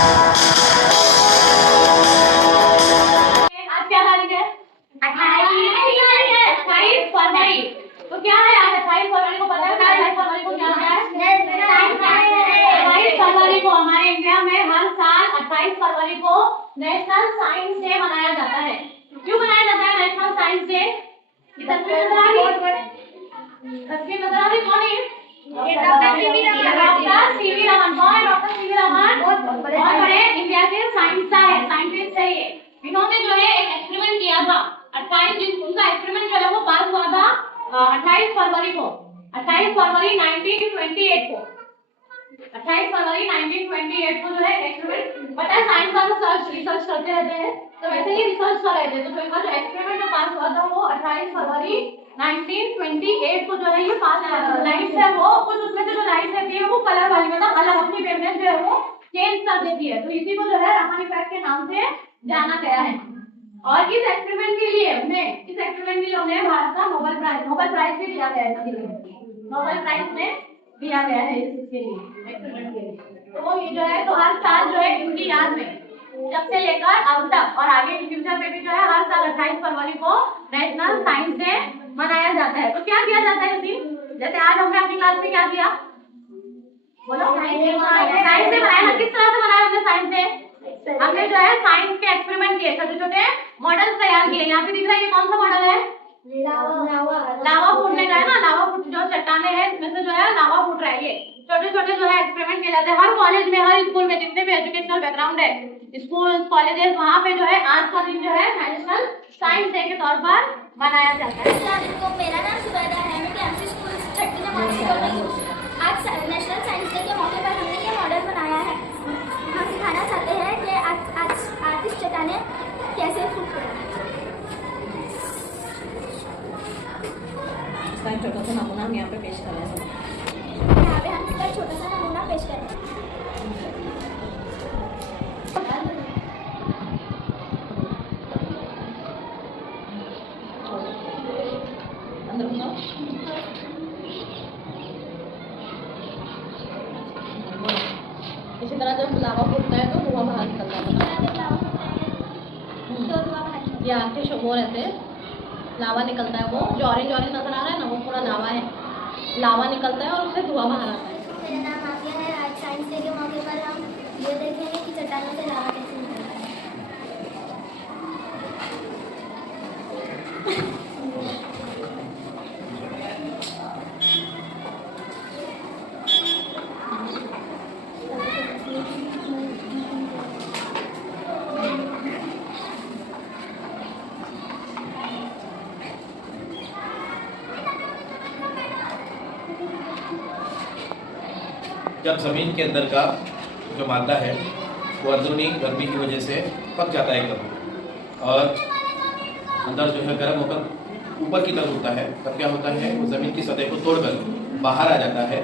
आज क्या तारीख है? 28 फरवरी। तो क्या है आज 28 फरवरी को? पता है 28 फरवरी को क्या है? 28 फरवरी को हमारे इंडिया में हर साल 28 फरवरी को नेशनल साइंस डे मनाया जाता है। क्यों मनाया जाता है नेशनल साइंस डे? तस्वीर नजर आ रही है? तस्वीर नजर आ रही? कौन है? Doctor CV Raman. कौन है डॉक्टर सीवी रमन? बहुत बड़े इंडिया के साइंसदान है, साइंटिस्ट है ये। इन्होंने जो है एक एक्सपेरिमेंट किया था 28 दिन। उनका एक्सपेरिमेंट जो है वो पास हुआ था 28 फरवरी को, 28 फरवरी 1928 को। 28 फरवरी 1928 को जो है एक्सपेरिमेंट, पता है साइंस का रिसर्च करते रहते हैं, तो वैसे ही रिसर्च कर रहे थे। तो इनका जो एक्सपेरिमेंट जो पास हुआ था वो 28 फरवरी 1928 को जो है ये पास हुआ था। लाइट्स है वो कुछ उसमें से जो लाइट्स रहती है वो कलर वाली, मतलब अलग अपनी वेवलेंथ जो है वो चेंज कर देती है। तो इसी को जो है रमन इफेक्ट के नाम से जाना गया है। और इस एक्सपेरिमेंट के लिए उन्हें भारत का नोबेल प्राइज भी दिया गया है। इसके लिए नोबेल प्राइज उन्हें दिया गया है इसके लिए, एक्सपेरिमेंट के लिए। तो ये जो है तो हर साल जो है इनकी याद में जब से लेकर अब तक और आगे इन फ्यूचर में भी जो है हर साल 28 फरवरी को नेशनल साइंस डे मनाया जाता है। तो क्या किया जाता है इस दिन? जैसे आज हमने अपनी क्लास में क्या किया? बोलो। साइंस डे मनाया। किस तरह से मनाया हमने साइंस डे? हमने जो है साइंस के एक्सपेरिमेंट किए, छोटे छोटे मॉडल्स तैयार किए। यहाँ पे दिख रहा है ये कौन सा मॉडल है? लावा फूटने का है ना। लावा फूट जो चट्टाने हैं इसमें से जो है लावा फूट रहा है। ये छोटे छोटे जो है एक्सपेरिमेंट किए जाते हैं हर कॉलेज में, हर स्कूल में, जितने भी एजुकेशनल बैकग्राउंड है, स्कूल कॉलेजेस, वहाँ पे जो है आज का दिन जो है नेशनल साइंस डे के तौर पर मनाया जाता है। मेरा नाम सुबैदा है, मैं केएमसी स्कूल छठी जमात से बोल रही हूँ। आज नेशनल साइंस डे के मौके पर हमने ये मॉडल बनाया है। हम सिखाना चाहते हैं कि आज इस चट्टाने कैसे फूटते हैं। इसका एक छोटा सा नमूना हम यहाँ पे पेश कर रहे हैं। यहाँ पे हम इसका छोटा सा नमूना पेश कर रहे हैं। इसी तरह जब लावा फूटता है तो धुआं बाहर निकलता है। ये आखिरी वो रहते हैं, लावा निकलता है, वो जो ऑरेंज ऑरेंज नजर आ रहा है ना वो पूरा लावा है। लावा निकलता है और उससे धुआं बाहर आता है। मेरा नाम आसिया है। आज साइंस डे के मौके पर हम ये देखेंगे कि चट्टानों से लावा कैसे निकलता है। जब ज़मीन के अंदर का जो मादा है वो अंदरूनी गर्मी की वजह से पक जाता है कभी, और अंदर जो है गर्म होकर ऊपर की तरफ उठता है, तब क्या होता है वो ज़मीन की सतह को तोड़कर बाहर आ जाता है।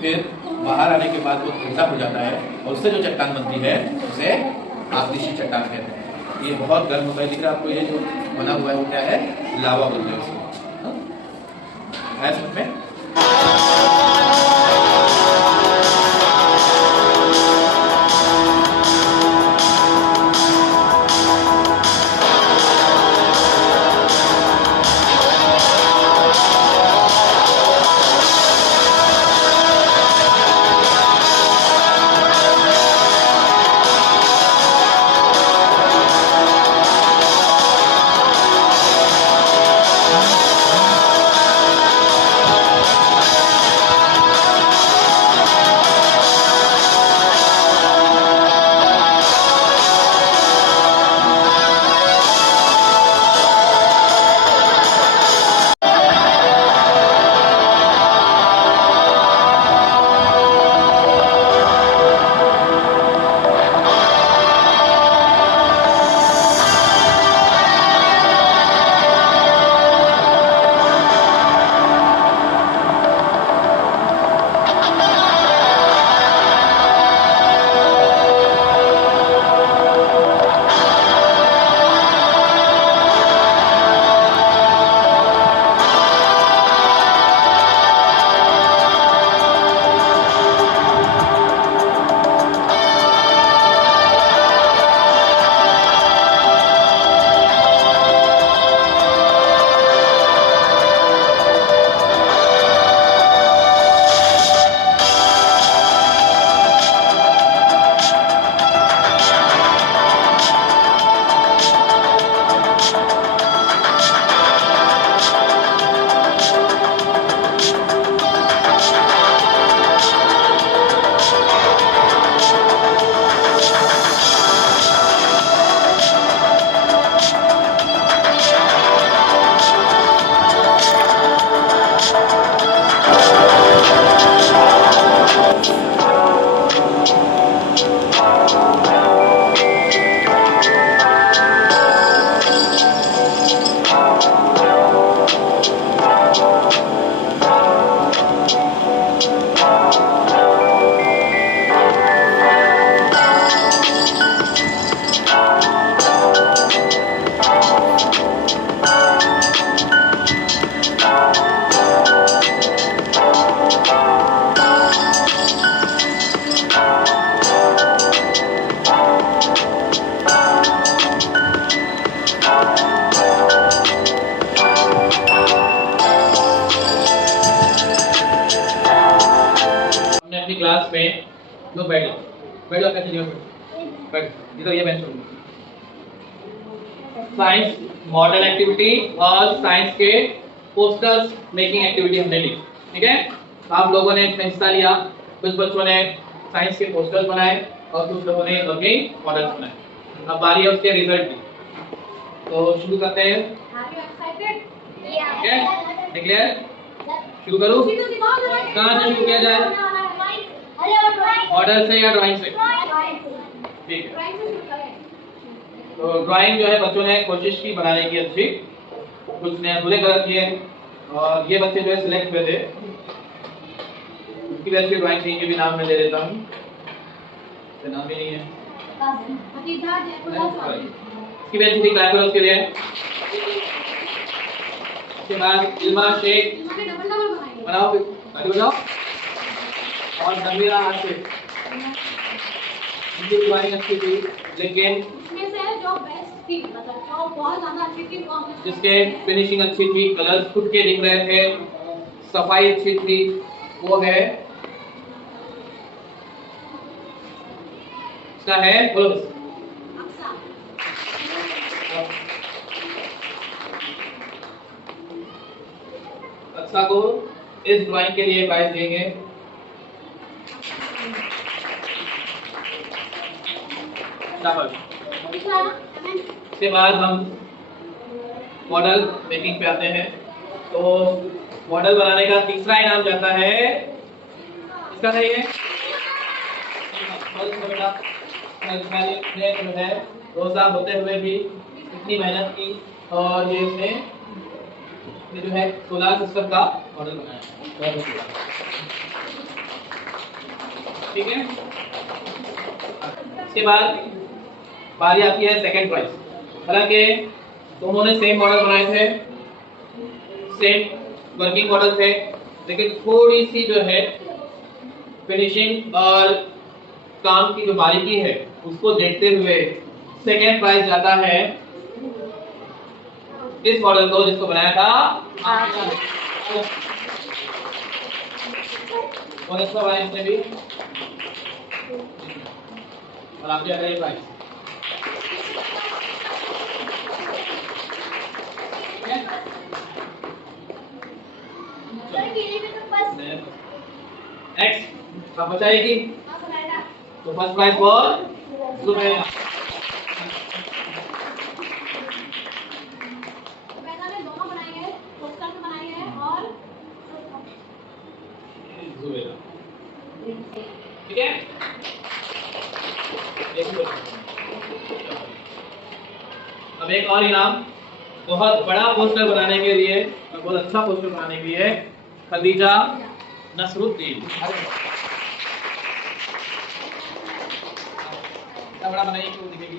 फिर बाहर आने के बाद वो ठंडा हो जाता है और उससे जो चट्टान बनती है उसे आतिशी चट्टान कहते हैं। ये बहुत गर्म होता है। दिख रहा है आपको ये जो बना हुआ है वो क्या है? लावा बोलते हैं उसको। है समझ में? लो बैठ जाओ, बैठ जाओ अपनी जगह पे, बैठ इधर ये बेंच पर। साइंस मॉडल एक्टिविटी और साइंस के पोस्टर्स मेकिंग एक्टिविटी हमने ली, ठीक है। आप लोगों ने इसमें हिस्सा लिया, कुछ बच्चों ने साइंस के पोस्टर्स बनाए और कुछ लोगों ने वर्किंग मॉडल्स बनाए। अब बारी है उसके रिजल्ट की, तो शुरू करते हैं, ठीक है। डिक्लेयर शुरू करूं, कहाँ से शुरू किया जाए, मॉडल से या ड्राइंग से? ठीक है, तो ड्राइंग जो है बच्चों ने कोशिश की बनाने की अच्छी, कुछ ने अधूरे कलर किए और ये बच्चे जो है सिलेक्ट हुए थे, उनकी वजह से ड्राइंग के भी नाम मैं दे देता हूँ, नाम ही नहीं है, इसकी वजह से क्लास करो उसके लिए। उसके बाद इल्मा शेख बनाओ, आगे बढ़ाओ, और नवीरा आसिफ, इनकी ड्राइंग अच्छी थी, लेकिन इसमें से जो बेस्ट थी, मतलब जो बहुत ज्यादा अच्छी थी, वो हमने जिसके फिनिशिंग अच्छी थी, कलर्स खुद के दिख रहे थे, सफाई अच्छी थी, वो है इसका है बोलो अच्छा को इस ड्राइंग के लिए प्राइज देंगे। इसके बाद हम मॉडल मेकिंग पे आते हैं। तो मॉडल बनाने का तीसरा इनाम जाता है, इसका है ये बेटा, ने जो है रोजा होते हुए भी इतनी मेहनत की और ये इसने जो है सोलर सिस्टम का मॉडल बनाया, ठीक है। इसके बाद बारी आती है सेकंड प्राइज। हालांकि दोनों ने सेम मॉडल बनाए थे, सेम वर्किंग मॉडल थे, लेकिन थोड़ी सी जो है फिनिशिंग और काम की जो बारीकी है उसको देखते हुए सेकंड प्राइज जाता है इस मॉडल को जिसको बनाया था और इसका बनाया इसने भी, और आपके अगर ये प्राइज नेक्स्ट आप बचाएगी, तो फर्स्ट प्राइज फॉर सुमैया। दोनों बनाए हैं, पोस्टर भी बनाए हैं और ठीक है। अब एक और इनाम बहुत बड़ा पोस्टर बनाने के लिए, बहुत अच्छा पोस्टर बनाने के लिए खदीजा नसरुद्दीन, इतना बड़ा बनाइए क्यों दिखेगी।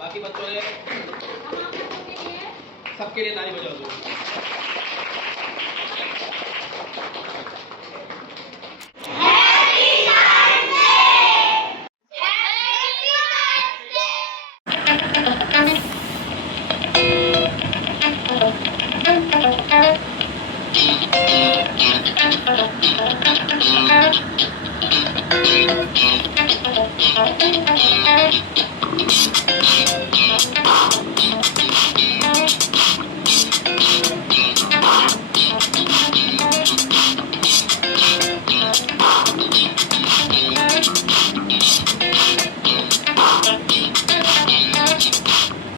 बाकी बच्चों ने सबके लिए ताली बजाओ दो।